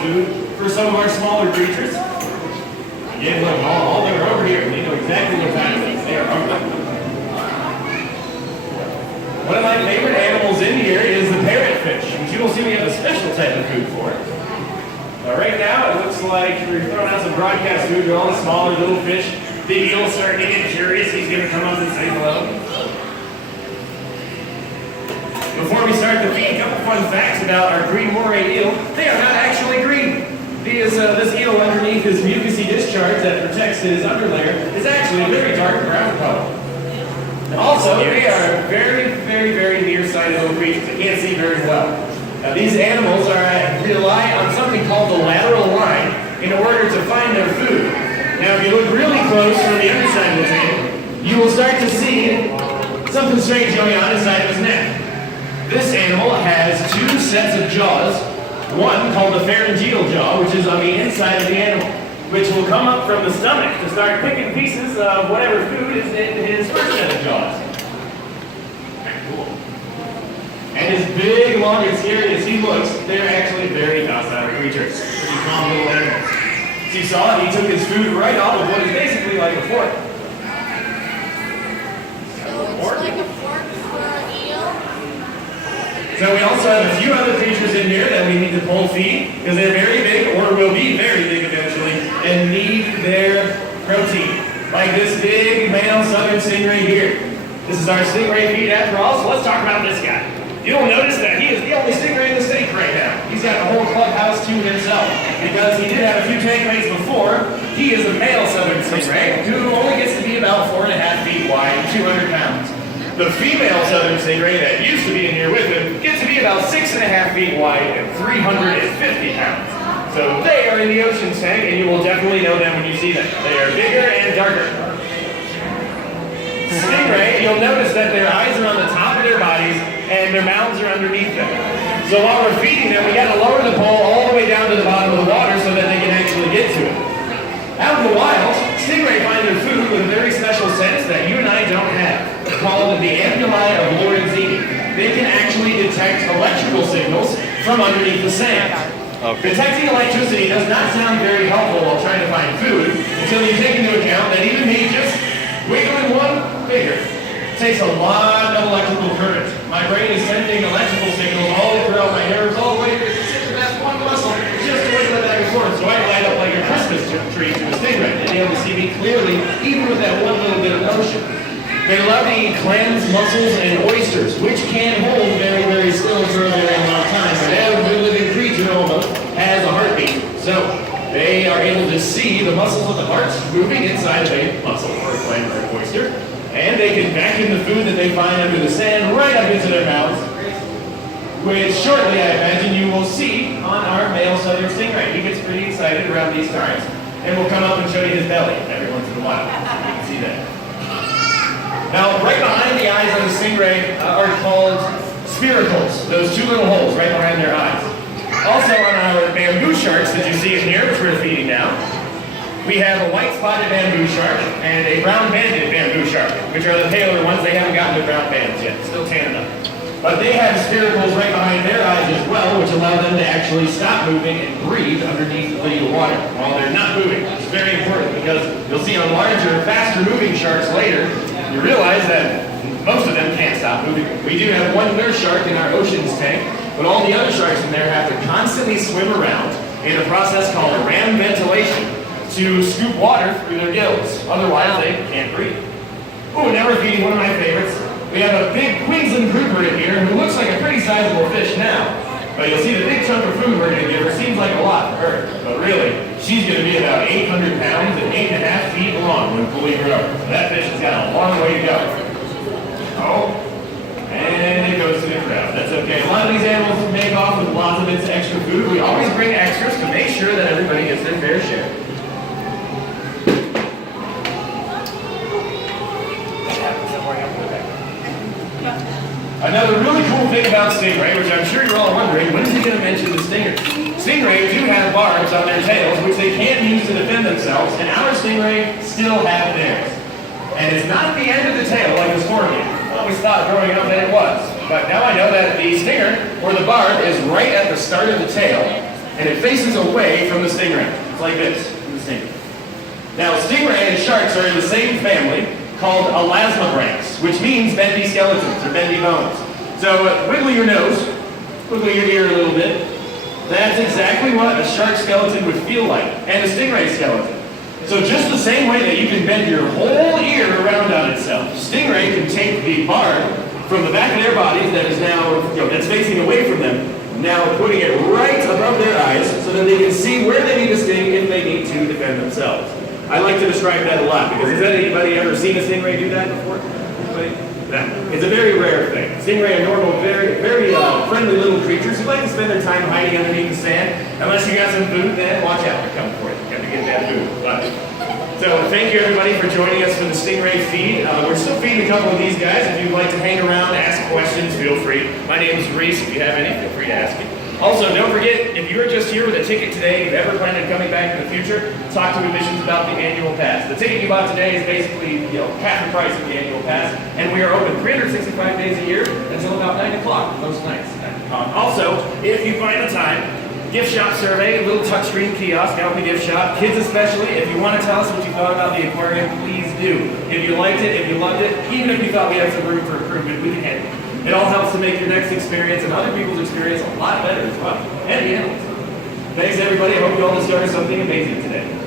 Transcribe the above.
food for some of our smaller creatures. Again, look, all of them are over here. They know exactly what time it is. They are hungry. One of my favorite animals in here is the parrotfish, which you will see we have a special type of food for. Right now, it looks like we're throwing out some broadcast food to all the smaller little fish. The eel's starting to get curious. He's going to come up and say hello. Before we start the feed, a couple fun facts about our green moray eel. They are not actually green. This eel underneath his mucousy discharge that protects his underlayer is actually a very dark brown color. Also, they are very nearsighted little creatures. They can't see very well. Now, these animals rely on something called the lateral line in order to find their food. Now, if you look really close from the underside of the tail, you will start to see something strange going on inside of his neck. This animal has two sets of jaws, one called the pharyngeal jaw, which is on the inside of the animal, which will come up from the stomach to start picking pieces of whatever food is in his first set of jaws. Cool. And as big, long, and scary as he looks, they're actually very docile creatures. Pretty calm little animals. As you saw, he took his food right off of what is basically like a fork. So we also have a few other creatures in here that we need to pull feed because they're very big, or will be very big eventually, and need their protein. Like this big male southern stingray here. This is our stingray feed after all, so let's talk about this guy. You'll notice that he is the only stingray in the state right now. He's got the whole clubhouse to himself because he did have a few tank mates before. He is a male southern stingray who only gets to be about 4.5 feet wide, 200 pounds. The female southern stingray that used to be in here with him gets to be about 6.5 feet wide and 350 pounds. So they are in the ocean tank, and you will definitely know them when you see them. They are bigger and darker. Stingray, you'll notice that their eyes are on the top of their bodies and their mouths are underneath them. So while we're feeding them, we got to lower the pole all the way down to the bottom of the water so that they can actually get to it. Out in the wild, stingray find their food with a very special sense that you and I don't have. It's called the ampullae of Lorenzini. They can actually detect electrical signals from underneath the sand. Okay. Detecting electricity does not sound very helpful while trying to find food until you take into account that even me just wiggling one finger takes a lot of electrical current. My brain is sending electrical signals all throughout my nerves, all the way to that one muscle, just to wiggle it back and forth. So I light up like a Christmas tree to a stingray, and be able to see me clearly, even with that one little bit of motion. They love to eat clams, mussels, and oysters, which can hold very still for a very long time. But every living creature almost has a heartbeat. So they are able to see the muscles of the heart moving inside of a mussel or a clam or an oyster. And they can vacuum the food that they find under the sand right up into their mouths, which shortly, I imagine, you will see on our male southern stingray. He gets pretty excited around these times, and will come up and show you his belly every once in a while. You can see that. Now, right behind the eyes of the stingray are called spiracles, those two little holes right behind their eyes. Also on our bamboo sharks that you see in here, which we're feeding now, we have a white-spotted bamboo shark and a brown-banded bamboo shark, which are the paler ones. They haven't gotten to brown bands yet, still tanning up. But they have spiracles right behind their eyes as well, which allow them to actually stop moving and breathe underneath the water while they're not moving. It's very important because you'll see on larger, faster-moving sharks later, you realize that most of them can't stop moving. We do have one nurse shark in our oceans tank, but all the other sharks in there have to constantly swim around in a process called ram ventilation to scoop water through their gills. Otherwise, they can't breathe. Oh, now we're feeding one of my favorites. We have a big Queensland grouper in here who looks like a pretty sizable fish now. But you'll see the big chunk of food we're going to give her seems like a lot for her. But really, she's going to be about 800 pounds and 8.5 feet long when pulling her over. So that fish has got a long way to go. Oh, and it goes to the crowd. That's okay. A lot of these animals make off with lots of bits of extra food. We always bring extras to make sure that everybody gets their fair share. Another really cool thing about stingray, which I'm sure you're all wondering, when is he going to mention the stinger? Stingrays do have barbs on their tails, which they can't use to defend themselves, and our stingray still have theirs. And it's not at the end of the tail like the scorpion. I always thought growing up that it was. But now I know that the stinger, or the barb, is right at the start of the tail, and it faces away from the stingray. It's like this, the stingray. Now, stingray and sharks are in the same family called elasmobranchs, which means bendy skeletons or bendy bones. So wiggle your nose, wiggle your ear a little bit. That's exactly what a shark skeleton would feel like, and a stingray skeleton. So just the same way that you can bend your whole ear around on itself, stingray can take the barb from the back of their bodies that is now, that's facing away from them, now putting it right above their eyes so that they can see where they need to sting if they need to defend themselves. I like to describe that a lot, because has anybody ever seen a stingray do that before? Anybody? No. It's a very rare thing. Stingray are normal, very friendly little creatures who like to spend their time hiding underneath the sand. Unless you got some food, then watch out, they're coming for you. You got to get that food. So thank you everybody for joining us for the Stingray feed. We're still feeding a couple of these guys. If you'd like to hang around, ask questions, feel free. My name is Reese. If you have any, feel free to ask me. Also, don't forget, if you're just here with a ticket today, you've ever planned on coming back in the future, talk to admissions about the annual pass. The ticket you bought today is basically half the price of the annual pass, and we are open 365 days a year until about 9 o'clock most nights. Also, if you find the time, gift shop survey, a little touchscreen kiosk out in the gift shop. Kids especially, if you want to tell us what you thought about the aquarium, please do. If you liked it, if you loved it, even if you thought we had some room for improvement, we can handle it. It all helps to make your next experience and other people's experience a lot better as well. And the animals. Thanks everybody. I hope you all discovered something amazing today.